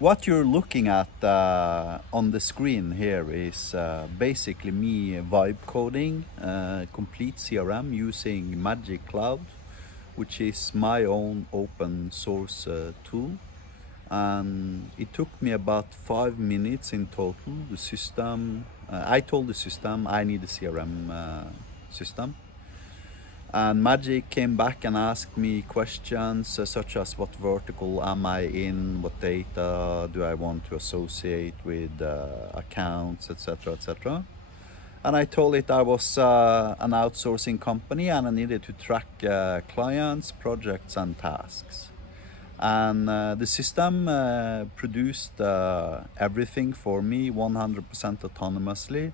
What you're looking at on the screen here is basically me vibe coding complete CRM using Magic Cloud, which is my own open source tool. And it took me about 5 minutes in total. The system, I told the system I need a CRM system. And Magic came back and asked me questions such as what vertical am I in, what data do I want to associate with accounts, etc., etc. And I told it I was an outsourcing company and I needed to track clients, projects, and tasks. And the system produced everything for me 100% autonomously,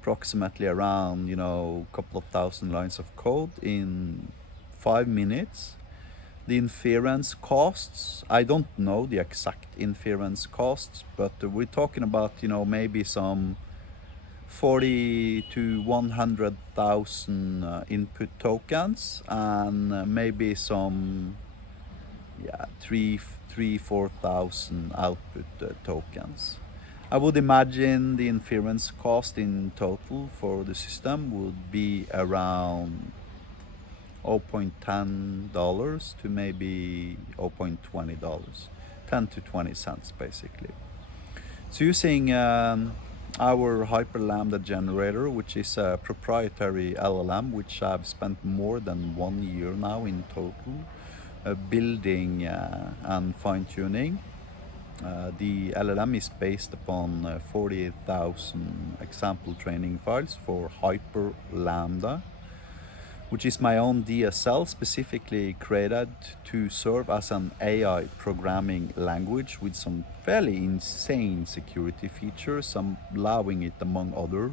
approximately around, a couple of thousand lines of code in 5 minutes. The inference costs, I don't know the exact inference costs, but we're talking about, maybe some 40 to 100,000 input tokens and maybe some 4,000 output tokens. I would imagine the inference cost in total for the system would be around $0.10 to maybe $0.20, 10 to 20 cents basically. So using our Hyper Lambda generator, which is a proprietary LLM, which I've spent more than 1 year now in total building and fine-tuning. The LLM is based upon 48,000 example training files for Hyper Lambda, which is my own DSL specifically created to serve as an AI programming language with some fairly insane security features, allowing it, among other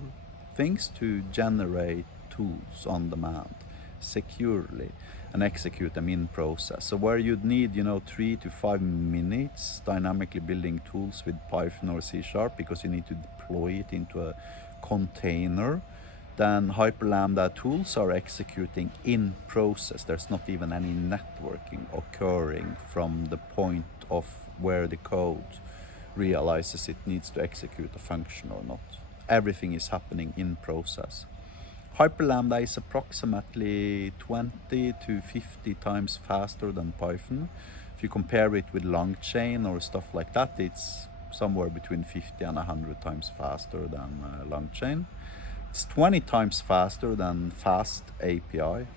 things, to generate tools on demand securely and execute them in process. So where you'd need 3 to 5 minutes dynamically building tools with Python or C# because you need to deploy it into a container, then Hyperlambda tools are executing in process. There's not even any networking occurring from the point of where the code realizes it needs to execute a function or not. Everything is happening in process. Hyperlambda is approximately 20 to 50 times faster than Python. If you compare it with LangChain or stuff like that, it's somewhere between 50 and 100 times faster than LangChain. It's 20 times faster than Fast API.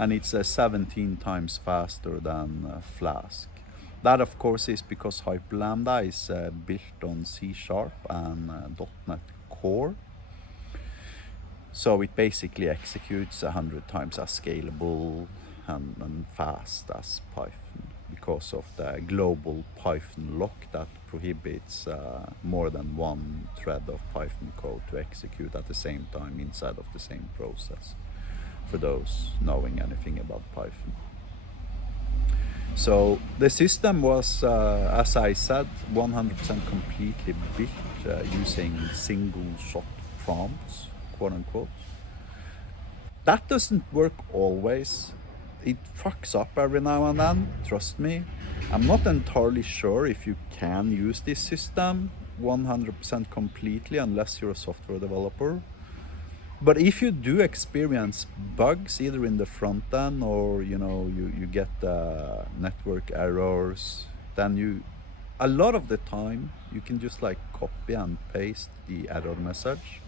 And it's 17 times faster than Flask. That, of course, is because Hyperlambda is built on C# and .NET Core. So it basically executes 100 times as scalable and fast as Python because of the global Python lock that prohibits more than one thread of Python code to execute at the same time inside of the same process, for those knowing anything about Python. So the system was, as I said, 100% completely built using single shot prompts, quote unquote. That doesn't work always. It fucks up every now and then, trust me. I'm not entirely sure if you can use this system 100% completely unless you're a software developer. But if you do experience bugs either in the front end or you get network errors, then a lot of the time you can just copy and paste the error message.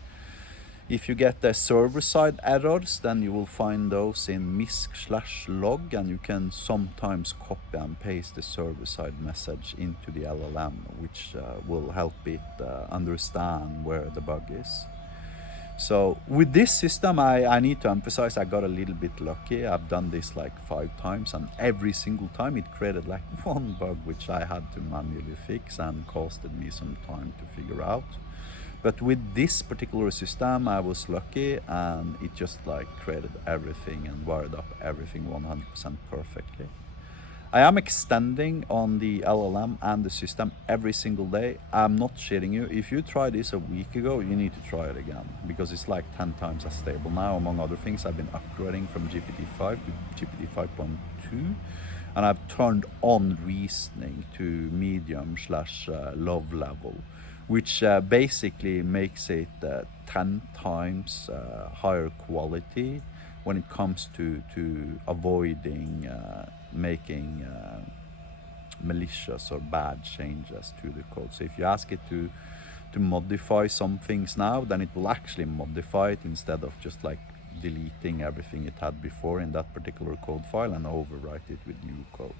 If you get the server-side errors, then you will find those in misc/log, and you can sometimes copy and paste the server-side message into the LLM, which will help it understand where the bug is. So with this system, I need to emphasize I got a little bit lucky. I've done this 5 times, and every single time it created one bug which I had to manually fix and costed me some time to figure out. But with this particular system, I was lucky, and it just created everything and wired up everything 100% perfectly. I am extending on the LLM and the system every single day. I'm not shitting you. If you tried this a week ago, you need to try it again because it's 10 times as stable now. Among other things, I've been upgrading from GPT-5 to GPT 5.2. and I've turned on reasoning to medium slash low level, which basically makes it 10 times higher quality when it comes to avoiding making malicious or bad changes to the code. So if you ask it to modify some things now, then it will actually modify it instead of just like deleting everything it had before in that particular code file and overwrite it with new code.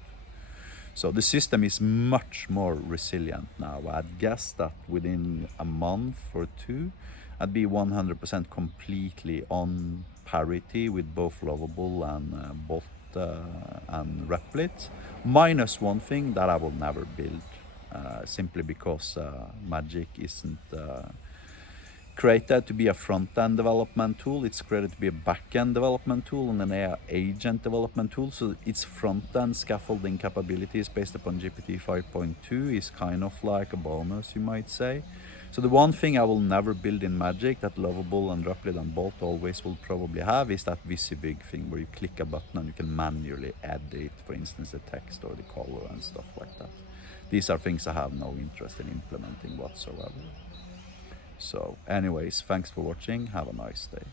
So the system is much more resilient now. I'd guess that within a month or two, I'd be 100% completely on parity with both Lovable and Bolt and Replit, minus one thing that I will never build, simply because Magic isn't created to be a front-end development tool. It's created to be a back-end development tool and an AI agent development tool. So its front-end scaffolding capabilities based upon GPT 5.2 is kind of like a bonus, you might say. So the one thing I will never build in Magic that Lovable and Replit and Bolt always will probably have is that visivig thing where you click a button and you can manually edit, for instance, the text or the color and stuff like that. These are things I have no interest in implementing whatsoever. So anyways, thanks for watching. Have a nice day.